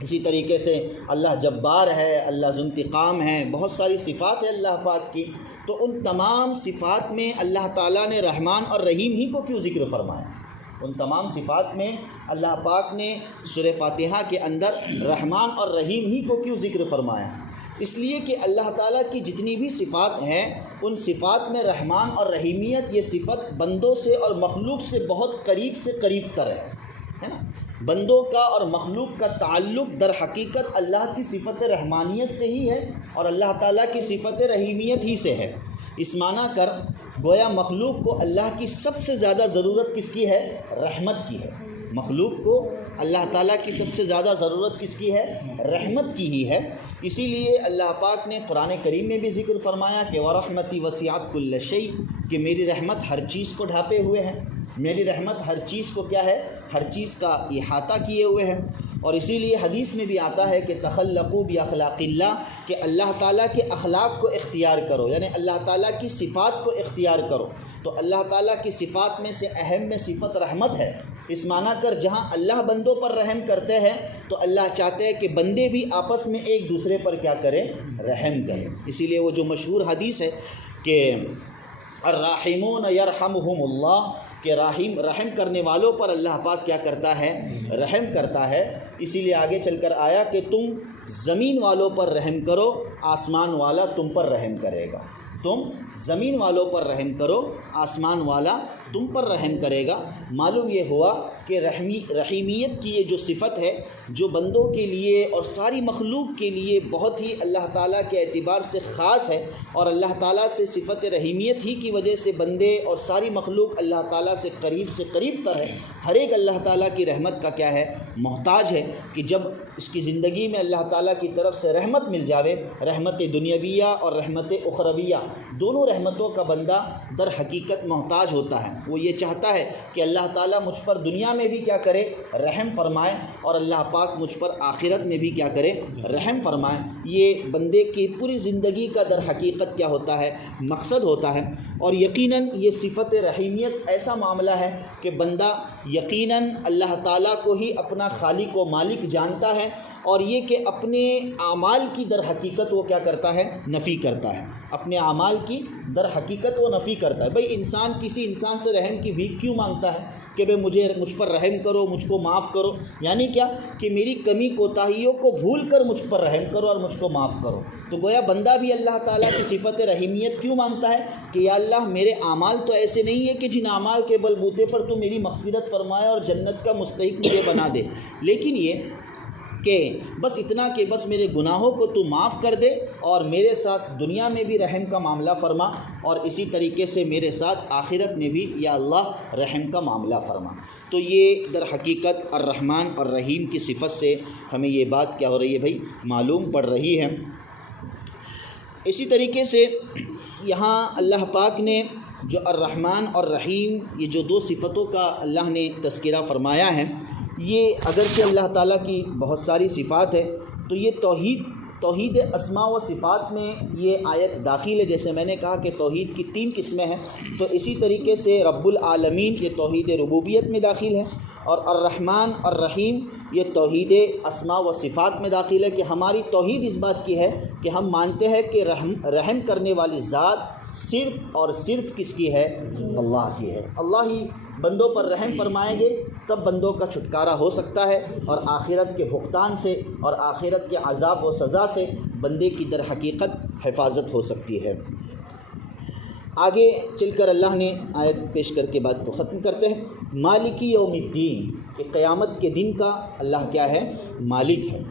اسی طریقے سے اللہ جبار ہے، اللہ ذو انتقام ہے. بہت ساری صفات ہے اللہ پاک کی. تو ان تمام صفات میں اللہ تعالیٰ نے رحمان اور رحیم ہی کو کیوں ذکر فرمایا؟ ان تمام صفات میں اللہ پاک نے سورہ فاتحہ کے اندر رحمان اور رحیم ہی کو کیوں ذکر فرمایا؟ اس لیے کہ اللہ تعالیٰ کی جتنی بھی صفات ہیں ان صفات میں رحمان اور رحیمیت یہ صفت بندوں سے اور مخلوق سے بہت قریب سے قریب تر ہے نا. بندوں کا اور مخلوق کا تعلق در حقیقت اللہ کی صفت رحمانیت سے ہی ہے اور اللہ تعالیٰ کی صفت رحیمیت ہی سے ہے. اس معنی کر گویا مخلوق کو اللہ کی سب سے زیادہ ضرورت کس کی ہے؟ رحمت کی ہے. مخلوق کو اللہ تعالیٰ کی سب سے زیادہ ضرورت کس کی ہے؟ رحمت کی ہی ہے. اسی لیے اللہ پاک نے قرآن کریم میں بھی ذکر فرمایا کہ وَرَحْمَتِي وَسِعَتْ كُلَّ شَيْءٍ کہ میری رحمت ہر چیز کو ڈھانپے ہوئے ہے. میری رحمت ہر چیز کو کیا ہے؟ ہر چیز کا احاطہ کیے ہوئے ہے. اور اسی لیے حدیث میں بھی آتا ہے کہ تخلقوا باخلاق اللہ کہ اللہ تعالیٰ کے اخلاق کو اختیار کرو، یعنی اللہ تعالیٰ کی صفات کو اختیار کرو. تو اللہ تعالیٰ کی صفات میں سے اہم میں صفت رحمت ہے. اس معنی کر جہاں اللہ بندوں پر رحم کرتے ہیں تو اللہ چاہتے ہیں کہ بندے بھی آپس میں ایک دوسرے پر کیا کریں؟ رحم کریں. اسی لیے وہ جو مشہور حدیث ہے کہ الراحمون یرحمہم اللہ کہ رحم کرنے والوں پر اللہ پاک کیا کرتا ہے؟ رحم کرتا ہے. اسی لیے آگے چل کر آیا کہ تم زمین والوں پر رحم کرو، آسمان والا تم پر رحم کرے گا. تم زمین والوں پر رحم کرو، آسمان والا تم پر رحم کرے گا. معلوم یہ ہوا کہ رحیمیت کی یہ جو صفت ہے جو بندوں کے لیے اور ساری مخلوق کے لیے بہت ہی اللہ تعالیٰ کے اعتبار سے خاص ہے اور اللہ تعالیٰ سے صفت رحیمیت ہی کی وجہ سے بندے اور ساری مخلوق اللہ تعالیٰ سے قریب تر ہے. ہر ایک اللہ تعالیٰ کی رحمت کا کیا ہے؟ محتاج ہے کہ جب اس کی زندگی میں اللہ تعالیٰ کی طرف سے رحمت مل جاوے، رحمت دنیاویہ اور رحمت اخرویہ، دونوں رحمتوں کا بندہ در حقیقت محتاج ہوتا ہے. وہ یہ چاہتا ہے کہ اللہ تعالیٰ مجھ پر دنیا میں بھی کیا کرے؟ رحم فرمائے، اور اللہ پاک مجھ پر آخرت میں بھی کیا کرے؟ رحم فرمائے. یہ بندے کی پوری زندگی کا در حقیقت کیا ہوتا ہے؟ مقصد ہوتا ہے. اور یقیناً یہ صفت رحیمیت ایسا معاملہ ہے کہ بندہ یقیناً اللہ تعالیٰ کو ہی اپنا خالق و مالک جانتا ہے اور یہ کہ اپنے اعمال کی در حقیقت وہ کیا کرتا ہے؟ نفی کرتا ہے. اپنے اعمال کی در حقیقت وہ نفی کرتا ہے. بھئی انسان کسی انسان سے رحم کی بھیک کیوں مانگتا ہے کہ بھئی مجھ پر رحم کرو، مجھ کو معاف کرو؟ یعنی کیا کہ میری کمی کوتاہیوں کو بھول کر مجھ پر رحم کرو اور مجھ کو معاف کرو. تو گویا بندہ بھی اللہ تعالیٰ کی صفت رحیمیت کیوں مانگتا ہے کہ یا اللہ میرے اعمال تو ایسے نہیں ہے کہ جن اعمال کے بلبوتے پر تو میری مغفرت فرمائے اور جنت کا مستحق مجھے بنا دے، لیکن یہ کہ بس اتنا کہ بس میرے گناہوں کو تو معاف کر دے اور میرے ساتھ دنیا میں بھی رحم کا معاملہ فرما، اور اسی طریقے سے میرے ساتھ آخرت میں بھی یا اللہ رحم کا معاملہ فرما. تو یہ در حقیقت الرحمن اور رحیم کی صفت سے ہمیں یہ بات کیا ہو رہی ہے بھائی؟ معلوم پڑ رہی ہے. اسی طریقے سے یہاں اللہ پاک نے جو الرحمن اور رحیم یہ جو دو صفتوں کا اللہ نے تذکرہ فرمایا ہے، یہ اگرچہ اللہ تعالیٰ کی بہت ساری صفات ہے، تو یہ توحید اسماء و صفات میں یہ آیت داخل ہے. جیسے میں نے کہا کہ توحید کی 3 قسمیں ہیں، تو اسی طریقے سے رب العالمین یہ توحید ربوبیت میں داخل ہے، اور الرحمن اور رحیم یہ توحید اسماء و صفات میں داخل ہے. کہ ہماری توحید اس بات کی ہے کہ ہم مانتے ہیں کہ رحم کرنے والی ذات صرف اور صرف کس کی ہے؟ اللہ کی ہے. اللہ ہی بندوں پر رحم فرمائیں گے تب بندوں کا چھٹکارا ہو سکتا ہے، اور آخرت کے بھگتان سے اور آخرت کے عذاب و سزا سے بندے کی در حقیقت حفاظت ہو سکتی ہے. آگے چل کر اللہ نے آیت پیش کر کے بات کو ختم کرتے ہیں. مالک یوم الدین، کہ قیامت کے دن کا اللہ کیا ہے؟ مالک ہے.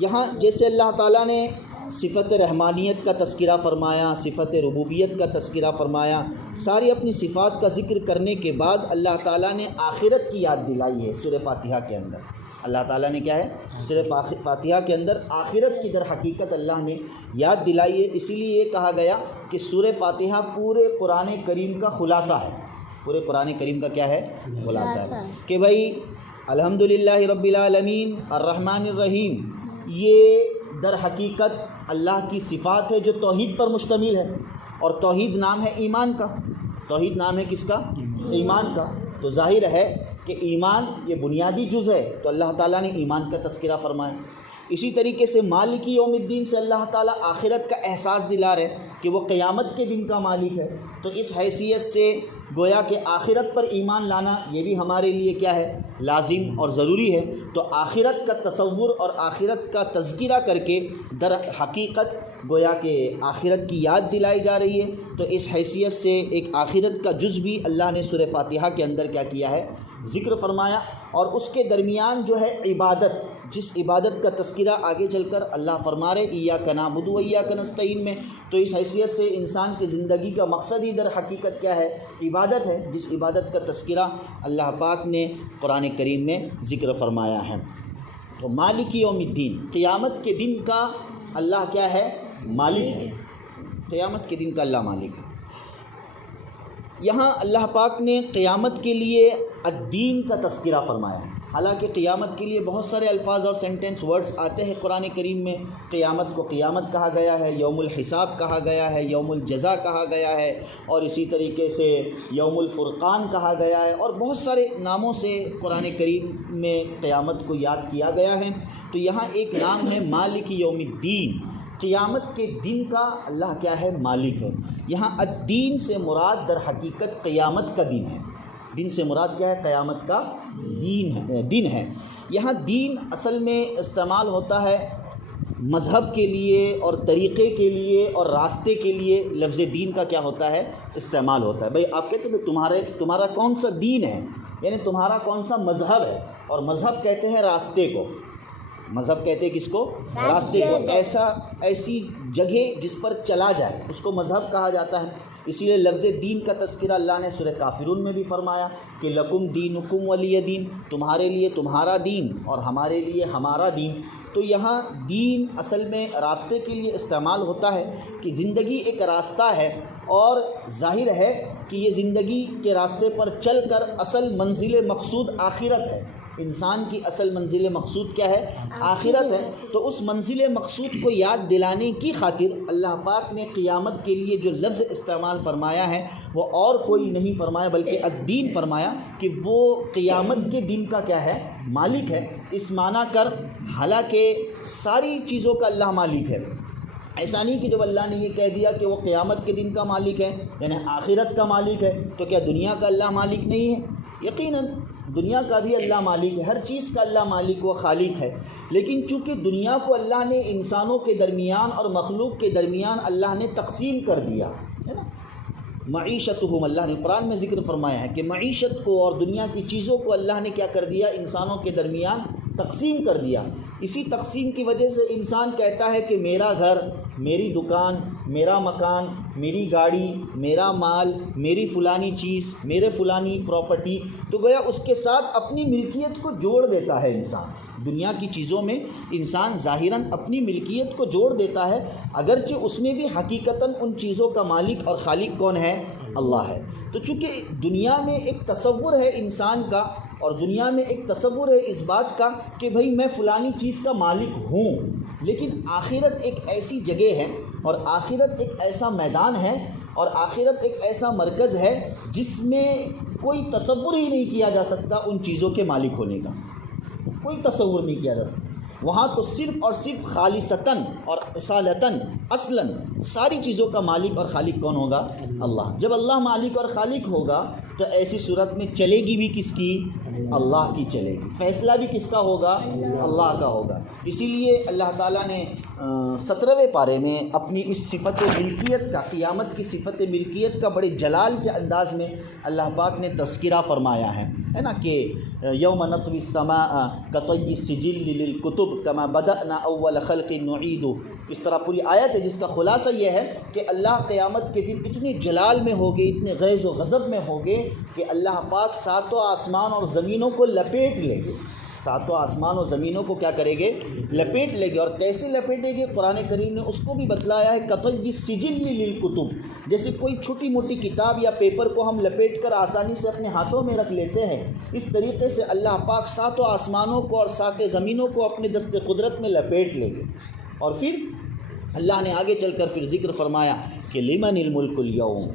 یہاں جیسے اللہ تعالیٰ نے صفت رحمانیت کا تذکرہ فرمایا، صفت ربوبیت کا تذکرہ فرمایا، ساری اپنی صفات کا ذکر کرنے کے بعد اللہ تعالیٰ نے آخرت کی یاد دلائی ہے سورہ فاتحہ کے اندر. اللہ تعالیٰ نے کیا ہے؟ سورہ فاتحہ کے اندر آخرت کی در حقیقت اللہ نے یاد دلائی ہے. اسی لیے یہ کہا گیا کہ سورہ فاتحہ پورے قرآن کریم کا خلاصہ ہے. پورے قرآن کریم کا کیا ہے؟ خلاصہ ہے. کہ بھائی الحمدللہ رب العالمین الرحمن الرحیم یہ در حقیقت اللہ کی صفات ہے جو توحید پر مشتمل ہے، اور توحید نام ہے ایمان کا. توحید نام ہے کس کا؟ ایمان کا. تو ظاہر ہے کہ ایمان یہ بنیادی جز ہے، تو اللہ تعالیٰ نے ایمان کا تذکرہ فرمایا. اسی طریقے سے مالک یوم الدین سے اللہ تعالیٰ آخرت کا احساس دلا رہے کہ وہ قیامت کے دن کا مالک ہے. تو اس حیثیت سے گویا کہ آخرت پر ایمان لانا یہ بھی ہمارے لیے کیا ہے؟ لازم اور ضروری ہے. تو آخرت کا تصور اور آخرت کا تذکرہ کر کے در حقیقت گویا کہ آخرت کی یاد دلائی جا رہی ہے. تو اس حیثیت سے ایک آخرت کا جز بھی اللہ نے سورہ فاتحہ کے اندر کیا کیا ہے؟ ذکر فرمایا. اور اس کے درمیان جو ہے عبادت، جس عبادت کا تذکرہ آگے چل کر اللہ فرما رہے ایاک نعبد و ایاک نستعین میں. تو اس حیثیت سے انسان کی زندگی کا مقصد ہی در حقیقت کیا ہے؟ عبادت ہے، جس عبادت کا تذکرہ اللہ پاک نے قرآن کریم میں ذکر فرمایا ہے. تو مالک یوم الدین، قیامت کے دن کا اللہ کیا ہے؟ مالک ہے. قیامت کے دن کا اللہ مالک ہے. یہاں اللہ پاک نے قیامت کے لیے الدین کا تذکرہ فرمایا ہے. حالانکہ قیامت کے لیے بہت سارے الفاظ اور سینٹنس ورڈز آتے ہیں قرآن کریم میں. قیامت کو قیامت کہا گیا ہے، یوم الحساب کہا گیا ہے، یوم الجزا کہا گیا ہے، اور اسی طریقے سے یوم الفرقان کہا گیا ہے، اور بہت سارے ناموں سے قرآن کریم میں قیامت کو یاد کیا گیا ہے. تو یہاں ایک نام ہے مالک یوم الدین، قیامت کے دن کا اللہ کیا ہے؟ مالک ہے. یہاں الدین سے مراد در حقیقت قیامت کا دن ہے. دن سے مراد کیا ہے؟ قیامت کا دن ہے. یہاں دین اصل میں استعمال ہوتا ہے مذہب کے لیے اور طریقے کے لیے اور راستے کے لیے. لفظ دین کا کیا ہوتا ہے؟ استعمال ہوتا ہے. بھئی آپ کہتے ہیں تمہارا کون سا دین ہے، یعنی تمہارا کون سا مذہب ہے. اور مذہب کہتے ہیں راستے کو. مذہب کہتے ہیں کس کو؟ راستے کو. ایسی جگہ جس پر چلا جائے اس کو مذہب کہا جاتا ہے. اسی لیے لفظ دین کا تذکرہ اللہ نے سورہ کافرون میں بھی فرمایا کہ لکم دینکم ولی دین، تمہارے لیے تمہارا دین اور ہمارے لیے ہمارا دین. تو یہاں دین اصل میں راستے کے لیے استعمال ہوتا ہے کہ زندگی ایک راستہ ہے، اور ظاہر ہے کہ یہ زندگی کے راستے پر چل کر اصل منزل مقصود آخرت ہے. انسان کی اصل منزل مقصود کیا ہے؟ آخرت ہے. تو اس منزل مقصود کو یاد دلانے کی خاطر اللہ پاک نے قیامت کے لیے جو لفظ استعمال فرمایا ہے وہ اور کوئی نہیں فرمایا بلکہ الدین فرمایا کہ وہ قیامت کے دن کا کیا ہے؟ مالک ہے. اس معنی کر حالانکہ ساری چیزوں کا اللہ مالک ہے۔ ایسا نہیں کہ جب اللہ نے یہ کہہ دیا کہ وہ قیامت کے دن کا مالک ہے یعنی آخرت کا مالک ہے تو کیا دنیا کا اللہ مالک نہیں ہے؟ یقیناً دنیا کا بھی اللہ مالک ہے، ہر چیز کا اللہ مالک و خالق ہے، لیکن چونکہ دنیا کو اللہ نے انسانوں کے درمیان اور مخلوق کے درمیان اللہ نے تقسیم کر دیا ہے نا، معیشتہم، اللہ نے قرآن میں ذکر فرمایا ہے کہ معیشت کو اور دنیا کی چیزوں کو اللہ نے کیا کر دیا، انسانوں کے درمیان تقسیم کر دیا۔ اسی تقسیم کی وجہ سے انسان کہتا ہے کہ میرا گھر، میری دکان، میرا مکان، میری گاڑی، میرا مال، میری فلانی چیز، میرے فلانی پراپرٹی، تو گویا اس کے ساتھ اپنی ملکیت کو جوڑ دیتا ہے انسان۔ دنیا کی چیزوں میں انسان ظاہراً اپنی ملکیت کو جوڑ دیتا ہے، اگرچہ اس میں بھی حقیقتاً ان چیزوں کا مالک اور خالق کون ہے؟ اللہ ہے۔ تو چونکہ دنیا میں ایک تصور ہے انسان کا، اور دنیا میں ایک تصور ہے اس بات کا کہ بھئی میں فلانی چیز کا مالک ہوں، لیکن آخرت ایک ایسی جگہ ہے اور آخرت ایک ایسا میدان ہے اور آخرت ایک ایسا مرکز ہے جس میں کوئی تصور ہی نہیں کیا جا سکتا ان چیزوں کے مالک ہونے کا، کوئی تصور نہیں کیا جا سکتا۔ وہاں تو صرف اور صرف خالصتاً اور اصالتاً اصلاً ساری چیزوں کا مالک اور خالق کون ہوگا؟ اللہ۔ جب اللہ مالک اور خالق ہوگا تو ایسی صورت میں چلے گی بھی کس کی؟ اللہ کی چلے گی، فیصلہ بھی کس کا ہوگا؟ اللہ کا ہوگا۔ اسی لیے اللہ تعالیٰ نے 17ویں پارے میں اپنی اس صفت ملکیت کا، قیامت کی صفت ملکیت کا بڑے جلال کے انداز میں اللہ پاک نے تذکرہ فرمایا ہے نا کہ یوم نطوی السماء کطی السجل للکتب کما بدأنا اول خلق نعید، اس طرح پوری آیت ہے جس کا خلاصہ یہ ہے کہ اللہ قیامت کے دن اتنے جلال میں ہوگے، اتنے غیظ و غضب میں ہوگے کہ اللہ پاک ساتوں آسمان اور زمینوں کو لپیٹ لے گے، ساتوں آسمان اور زمینوں کو کیا کرے گے؟ لپیٹ لے گے۔ اور کیسے لپیٹے گے؟ قرآن کریم نے اس کو بھی بتلایا ہے، قطعی السجل للکتب، جیسے کوئی چھوٹی موٹی کتاب یا پیپر کو ہم لپیٹ کر آسانی سے اپنے ہاتھوں میں رکھ لیتے ہیں، اس طریقے سے اللہ پاک ساتوں آسمانوں کو اور سات زمینوں کو اپنے دست قدرت میں لپیٹ لے گے۔ اور پھر اللہ نے آگے چل کر پھر ذکر فرمایا کہ لمن الملک اليوم،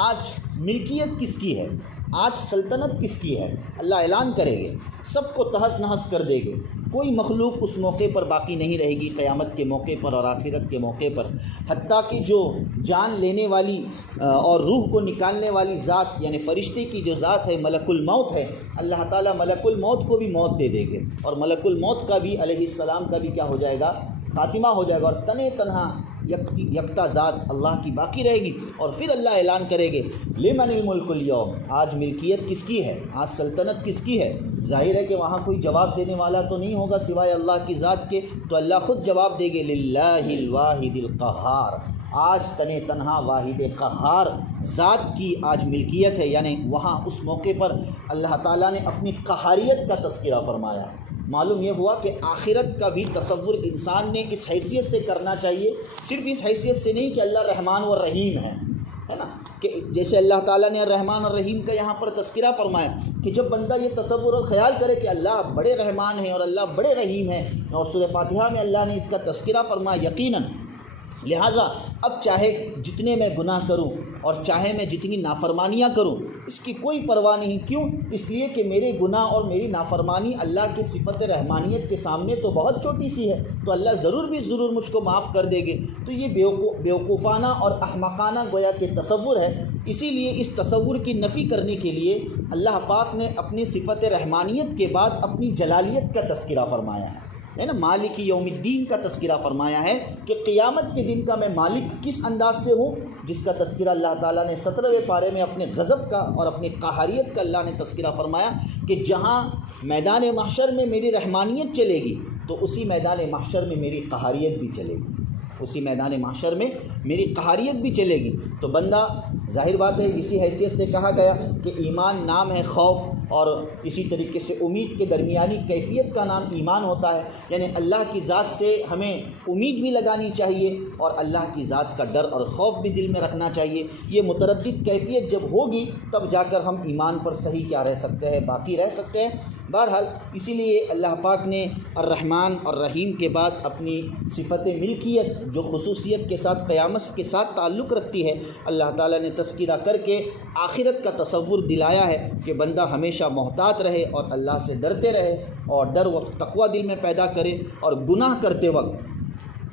آج ملکیت کس کی ہے، آج سلطنت کس کی ہے؟ اللہ اعلان کرے گے، سب کو تہس نہس کر دے گے، کوئی مخلوق اس موقع پر باقی نہیں رہے گی، قیامت کے موقع پر اور آخرت کے موقع پر، حتیٰ کہ جو جان لینے والی اور روح کو نکالنے والی ذات یعنی فرشتے کی جو ذات ہے ملک الموت ہے، اللہ تعالیٰ ملک الموت کو بھی موت دے دے گے، اور ملک الموت کا بھی علیہ السلام کا بھی کیا ہو جائے گا؟ خاتمہ ہو جائے گا، اور تنہا تنہا یکتا ذات اللہ کی باقی رہے گی۔ اور پھر اللہ اعلان کرے گے لمن الملک اليوم، آج ملکیت کس کی ہے، آج سلطنت کس کی ہے؟ ظاہر ہے کہ وہاں کوئی جواب دینے والا تو نہیں ہوگا سوائے اللہ کی ذات کے، تو اللہ خود جواب دے گے للہ الواحد القہار، آج تنہا واحد قہار ذات کی آج ملکیت ہے۔ یعنی وہاں اس موقع پر اللہ تعالیٰ نے اپنی قہاریت کا تذکرہ فرمایا ہے۔ معلوم یہ ہوا کہ آخرت کا بھی تصور انسان نے اس حیثیت سے کرنا چاہیے، صرف اس حیثیت سے نہیں کہ اللہ رحمان و رحیم ہے نا، کہ جیسے اللہ تعالیٰ نے رحمان اور رحیم کا یہاں پر تذکرہ فرمایا کہ جب بندہ یہ تصور اور خیال کرے کہ اللہ بڑے رحمان ہیں اور اللہ بڑے رحیم ہیں، اور سورہ فاتحہ میں اللہ نے اس کا تذکرہ فرمایا یقیناً، لہٰذا اب چاہے جتنے میں گناہ کروں اور چاہے میں جتنی نافرمانیاں کروں اس کی کوئی پرواہ نہیں، کیوں؟ اس لیے کہ میرے گناہ اور میری نافرمانی اللہ کی صفت رحمانیت کے سامنے تو بہت چھوٹی سی ہے، تو اللہ ضرور مجھ کو معاف کر دے گے۔ تو یہ بیوقوفانہ اور احمقانہ گویا کہ تصور ہے، اسی لیے اس تصور کی نفی کرنے کے لیے اللہ پاک نے اپنی صفت رحمانیت کے بعد اپنی جلالیت کا تذکرہ فرمایا ہے نا، مالک یوم الدین کا تذکرہ فرمایا ہے کہ قیامت کے دن کا میں مالک کس انداز سے ہوں، جس کا تذکرہ اللہ تعالیٰ نے 17ویں پارے میں اپنے غضب کا اور اپنی قہاریت کا اللہ نے تذکرہ فرمایا کہ جہاں میدان محشر میں میری رحمانیت چلے گی تو اسی میدان محشر میں میری قہاریت بھی چلے گی، اسی میدان محشر میں میری قہاریت بھی چلے گی۔ تو بندہ ظاہر بات ہے اسی حیثیت سے کہا گیا کہ ایمان نام ہے خوف، اور اسی طریقے سے امید کے درمیانی کیفیت کا نام ایمان ہوتا ہے، یعنی اللہ کی ذات سے ہمیں امید بھی لگانی چاہیے اور اللہ کی ذات کا ڈر اور خوف بھی دل میں رکھنا چاہیے۔ یہ متردد کیفیت جب ہوگی تب جا کر ہم ایمان پر صحیح کیا رہ سکتے ہیں، باقی رہ سکتے ہیں۔ بہرحال اسی لیے اللہ پاک نے الرحمن اور رحیم کے بعد اپنی صفت ملکیت جو خصوصیت کے ساتھ قیامت کے ساتھ تعلق رکھتی ہے، اللہ تعالیٰ نے تذکرہ کر کے آخرت کا تصور دلایا ہے کہ بندہ ہمیشہ ہمیشہ محتاط رہے اور اللہ سے ڈرتے رہے، اور ڈر و تقوی دل میں پیدا کرے، اور گناہ کرتے وقت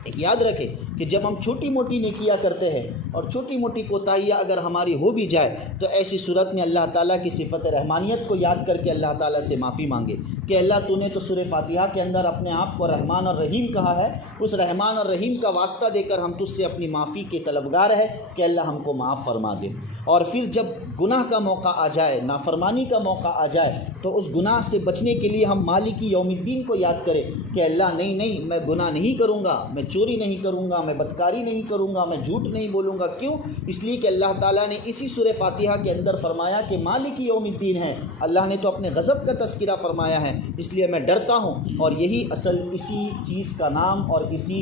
ایک یاد رکھے کہ جب ہم چھوٹی موٹی نیکیاں کرتے ہیں اور چھوٹی موٹی کوتاہیاں اگر ہماری ہو بھی جائے تو ایسی صورت میں اللہ تعالیٰ کی صفت رحمانیت کو یاد کر کے اللہ تعالیٰ سے معافی مانگے کہ اللہ تو نے تو سورہ فاتحہ کے اندر اپنے آپ کو رحمان اور رحیم کہا ہے، اس رحمان اور رحیم کا واسطہ دے کر ہم تجھ سے اپنی معافی کے طلبگار ہے کہ اللہ ہم کو معاف فرما دے۔ اور پھر جب گناہ کا موقع آ جائے، نافرمانی کا موقع آ جائے، تو اس گناہ سے بچنے کے لیے ہم مالک یوم الدین کو یاد کریں کہ اللہ نہیں میں گناہ نہیں کروں گا، میں چوری نہیں کروں گا، میں بدکاری نہیں کروں گا، میں جھوٹ نہیں بولوں گا۔ کیوں؟ اس لیے کہ اللہ تعالیٰ نے اسی سورہ فاتحہ کے اندر فرمایا کہ مالک یوم الدین ہے، اللہ نے تو اپنے غضب کا تذکرہ فرمایا ہے، اس لیے میں ڈرتا ہوں۔ اور یہی اصل اسی چیز کا نام اور اسی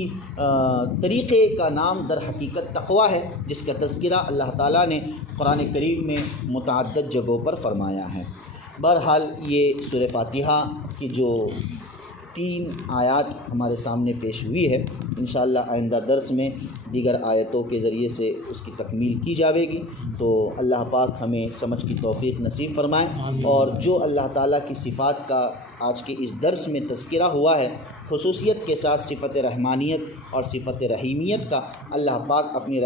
طریقے کا نام در حقیقت تقویٰ ہے، جس کا تذکرہ اللہ تعالیٰ نے قرآن کریم میں متعدد جگہوں پر فرمایا ہے۔ بہرحال یہ سورہ فاتحہ کی جو 3 آیات ہمارے سامنے پیش ہوئی ہے، انشاءاللہ آئندہ درس میں دیگر آیتوں کے ذریعے سے اس کی تکمیل کی جاوے گی۔ تو اللہ پاک ہمیں سمجھ کی توفیق نصیب فرمائے، اور جو اللہ تعالیٰ کی صفات کا آج کے اس درس میں تذکرہ ہوا ہے، خصوصیت کے ساتھ صفت رحمانیت اور صفت رحیمیت کا، اللہ پاک اپنی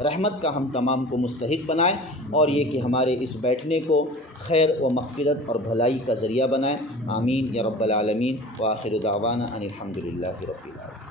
رحمت کا ہم تمام کو مستحق بنائے، اور یہ کہ ہمارے اس بیٹھنے کو خیر و مغفرت اور بھلائی کا ذریعہ بنائے۔ آمین یا رب العالمین، وآخر دعوانا ان الحمدللہ رب العالمین۔